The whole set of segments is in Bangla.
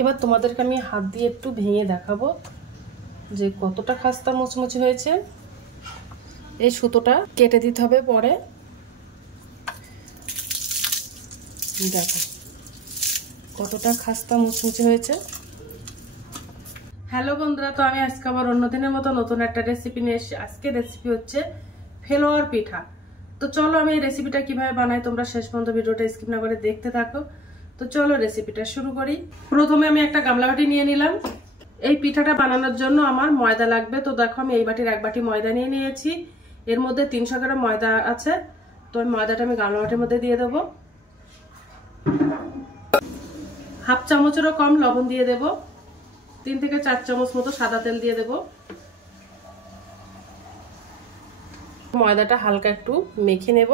এবার তোমাদেরকে আমি হাত দিয়ে একটু ভেঙে দেখাবো যে কতটা খাস্তা মুচমুচে হয়েছে। এই সুতোটা কেটে দিতে হবে পরে। দেখো কতটা খাস্তা মুচমুচে হয়েছে। হ্যালো বন্ধুরা, তো আমি আজকে আবার অন্য দিনের মতো নতুন একটা রেসিপি নিয়ে এসেছি। আজকে রেসিপি হচ্ছে ফেলোয়ার পিঠা। তো চলো আমি এই রেসিপিটা কিভাবে বানাই তোমরা শেষ পর্যন্ত ভিডিওটা স্কিপ না করে দেখতে থাকো। তো চলো রেসিপিটা শুরু করি। প্রথমে আমি একটা গামলা বাটি নিয়ে নিলাম। এই পিঠাটা বানানোর জন্য আমার ময়দা লাগবে। তো দেখো আমি এই বাটির এক বাটি ময়দা নিয়ে নিয়েছি। এর মধ্যে 300 গ্রাম ময়দা আছে। তো আমি ময়দাটা আমি গামলা বাটির মধ্যে দিয়ে দেবো। হাফ চামচেরও কম লবণ দিয়ে দেবো। 3 থেকে 4 চামচ মতো সাদা তেল দিয়ে দেবো। ময়দাটা হালকা একটু মেখে নেব।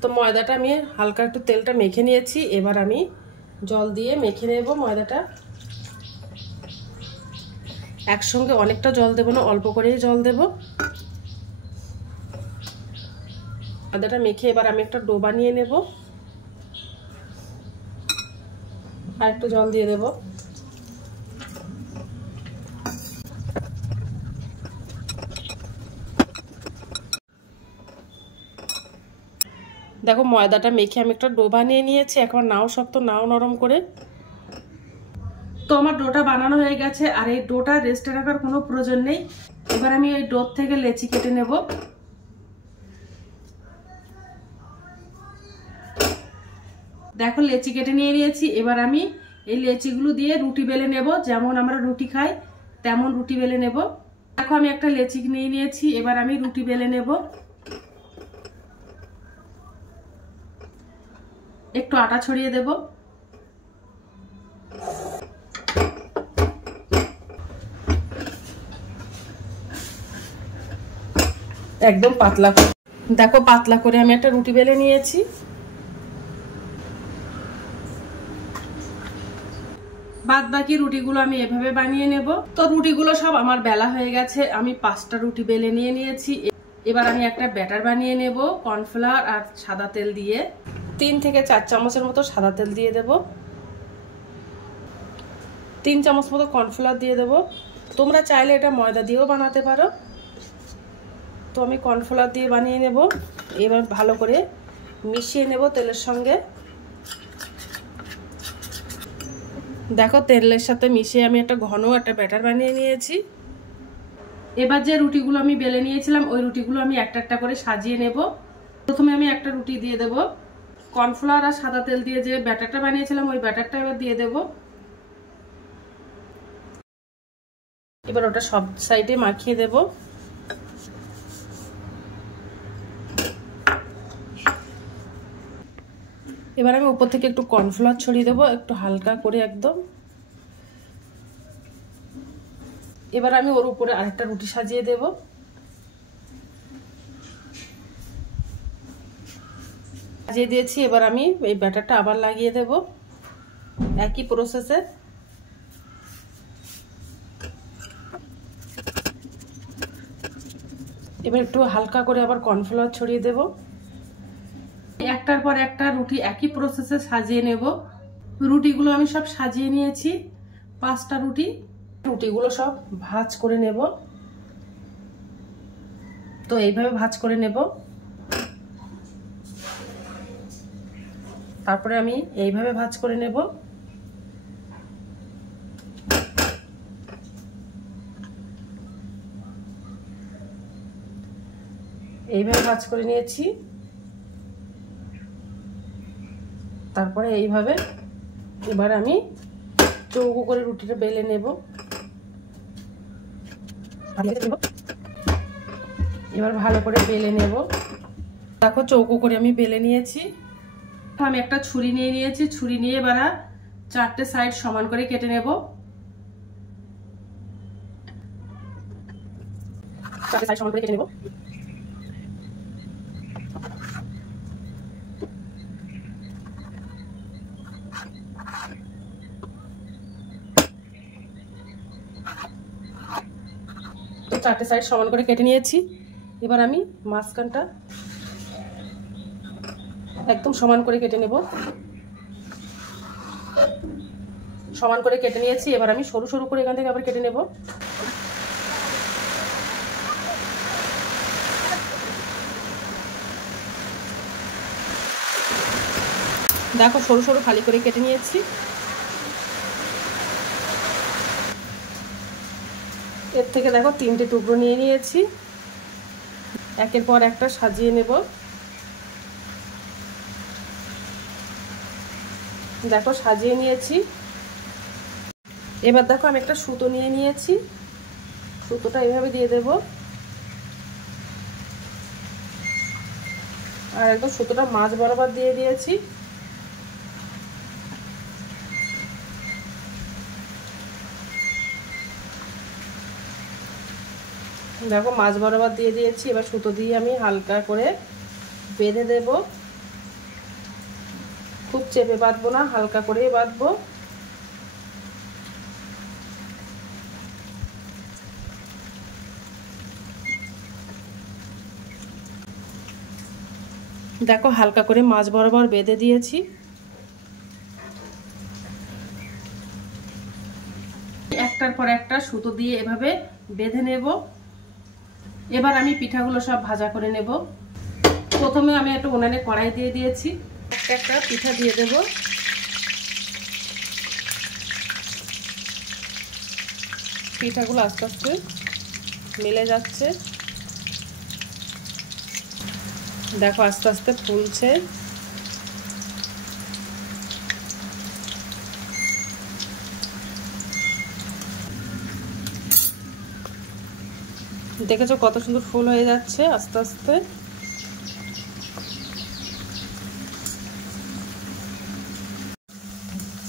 তো ময়দাটা আমি হালকা একটু তেলটা মেখে নিয়েছি। এবার আমি জল দিয়ে মেখে নেব ময়দাটা। একসঙ্গে অনেকটা জল দেব না, অল্প করেই জল দেব। ময়দাটা মেখে এবার আমি একটা ডো বানিয়ে নেব। আর একটু জল দিয়ে দেব। দেখো ময়দাটা মেখে আমি একটা ডো বানিয়ে নিয়েছি, একবার নাও শক্ত নাও নরম করে। তো আমার ডোটা বানানো হয়ে গেছে। আর এই ডোটা রেস্টে রাখার কোনো প্রয়োজন নেই। এবার আমি এই ডো থেকে লেচি কেটে নেব। দেখো লেচি কেটে নিয়ে নিয়েছি। এবার আমি এই লেচিগুলো দিয়ে রুটি বেলে নেব। যেমন আমরা রুটি খাই তেমন রুটি বেলে নেব। দেখো আমি একটা লেচি নিয়ে নিয়েছি। এবার আমি রুটি বেলে নেব। একটু আটা ছড়িয়ে দেব। একদম পাতলা করে। দেখো পাতলা করে আমি একটা রুটি বেলে নিয়েছি। বাদ বাকি রুটিগুলো আমি এভাবে বানিয়ে নেব। তো রুটিগুলো সব আমার বেলা হয়ে গেছে। আমি 5টা রুটি বেলে নিয়ে নিয়েছি। এবার আমি একটা ব্যাটার বানিয়ে নেব কর্নফ্লাওয়ার আর সাদা তেল দিয়ে। 3 থেকে 4 চামচের মতো সাদা তেল দিয়ে দেব। 3 চামচ মতো কর্নফ্লাওয়ার দিয়ে দেব। তোমরা চাইলে এটা ময়দা দিয়েও বানাতে পারো। তো আমি কর্নফ্লাওয়ার দিয়ে বানিয়ে নেব। এবার ভালো করে মিশিয়ে নেব তেলের সঙ্গে। দেখো তেলের সাথে মিশিয়ে আমি একটা ঘন একটা ব্যাটার বানিয়ে নিয়েছি। এবার যে রুটিগুলো আমি বেলে নিয়েছিলাম ওই রুটিগুলো আমি একটা একটা করে সাজিয়ে নেব। প্রথমে আমি একটা রুটি দিয়ে দেব। কর্নফ্লাওয়ার আর সাদা তেল দিয়ে যে ব্যাটারটা বানিয়েছিলাম ওই ব্যাটারটা এবার দিয়ে দেব। এবার ওটা সব সাইডে মাখিয়ে দেব। এবার আমি উপর থেকে একটু কর্নফ্লাওয়ার ছড়িয়ে দেবো, একটু হালকা করে একদম। এবার আমি ওর উপরে আরেকটা রুটি সাজিয়ে দেব। সাজিয়ে দিয়েছি। এবার আমি এই ব্যাটারটা আবার লাগিয়ে দেব একই প্রসেসে। এবার একটু হালকা করে আবার কর্নফ্লাওয়ার ছড়িয়ে দেব। একটার পর একটা রুটি একই প্রসেসে সাজিয়ে নেব। রুটিগুলো আমি সব সাজিয়ে নিয়েছি। 5টা রুটি। রুটিগুলো সব ভাঁজ করে নেব। তো এইভাবে ভাঁজ করে নেব। তারপরে আমি এইভাবে ভাঁজ করে নেব। এইভাবে ভাঁজ করে নিয়েছি। তারপরে এইভাবে এবার আমি চৌকো করে রুটিটা বেলে নেব। এবার ভালো করে বেলে নেব। দেখো চৌকো করে আমি বেলে নিয়েছি। আমি একটা ছুরি নিয়ে নিয়েছি। ছুরি নিয়ে এবার 4টে সাইড সমান করে কেটে নেব। 4টে সাইড সমান করে কেটে নেব। তো 4টে সাইড সমান করে কেটে নিয়েছি। এবার আমি মাঝখানটা একদম সমান করে কেটে নেব। সমান করে কেটে নিয়েছি। এবার আমি সরু সরু করে এখান থেকে আবার কেটে নেব। দেখো সরু সরু খালি করে কেটে নিয়েছি। এর থেকে দেখো 3টে টুকরো নিয়ে নিয়েছি, একের পর একটা সাজিয়ে নেব। দেখো সাজিয়ে নিয়েছি। এবার দেখো আমি একটা সুতো নিয়ে নিয়েছি, সুতোটা এইভাবে দিয়ে দেব আর একদম সুতোটা মাঝ বরাবর দিয়ে দিয়েছি। দেখো মাঝ বরাবর দিয়ে দিয়েছি। এবার সুতো দিয়ে আমি হালকা করে বেঁধে দেব, খুব চেপে বাঁধবো না, হালকা করে বাঁধবো। দেখো হালকা করে মাঝ বরাবর বেঁধে দিয়েছি। একটার পর একটা সুতো দিয়ে এভাবে বেঁধে নেব। এবার আমি পিঠাগুলো সব ভাজা করে নেব। প্রথমে আমি একটা উনানে কড়াই দিয়ে দিয়েছি, একটা একটা পিঠা দিয়ে দেব। পিঠাগুলো আস্তে আস্তে মিলে যাচ্ছে, দেখো আস্তে আস্তে ফুলছে। দেখেছো কত সুন্দর ফুল হয়ে যাচ্ছে আস্তে আস্তে।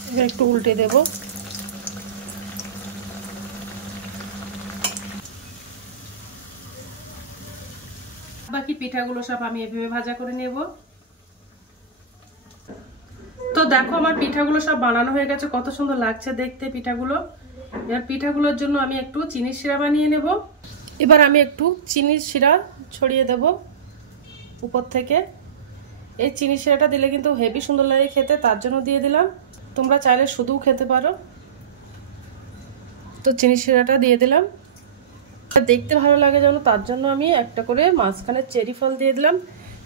এবার একটু উল্টে দেব। বাকি পিঠাগুলো সব আমি এভাবে ভাজা করে নেব। তো দেখো আমার পিঠাগুলো সব বানানো হয়ে গেছে, কত সুন্দর লাগছে দেখতে পিঠাগুলো। এবার পিঠাগুলোর জন্য আমি একটু চিনির শিরা বানিয়ে নেব। এবার আমি একটু চিনির শিরা ছড়িয়ে দেব উপর থেকে। এই চিনির শিরাটা দিলে কিন্তু হেভি সুন্দর লাগে খেতে, তার জন্য দিয়ে দিলাম। তোমরা চাইলে শুধুও খেতে পারো। তো চিনির শিরাটা দিয়ে দিলাম, দেখতে ভালো লাগে যেন, তার জন্য আমি একটা করে মাঝখানে চেরি ফল দিয়ে দিলাম।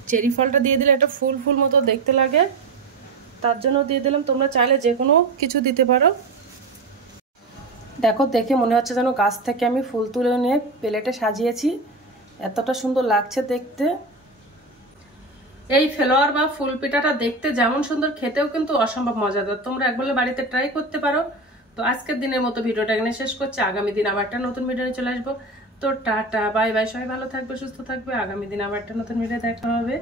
চেরি ফলটা দিয়ে দিলে একটা ফুল ফুল মতো দেখতে লাগে, তার জন্য দিয়ে দিলাম। তোমরা চাইলে যে কোনো কিছু দিতে পারো। দেখো দেখে মনে হচ্ছে যেন গাছ থেকে আমি ফুল তুলে নিয়ে প্লেটে সাজিয়েছি, এতটা সুন্দর লাগছে দেখতে। এই ফেলোয়ার বা ফুল পিঠাটা দেখতে যেমন সুন্দর, খেতেও কিন্তু অসম্ভব মজাদার। তোমরা একবার বাড়িতে ট্রাই করতে পারো। তো আজকের দিনের মতো ভিডিওটা এখানে শেষ করছি। আগামী দিন আবার একটা নতুন ভিডিও চলে আসবো। তো টাটা বাই বাই, সবাই ভালো থাকবে, সুস্থ থাকবে। আগামী দিন আবার একটা নতুন ভিডিও দেখা হবে।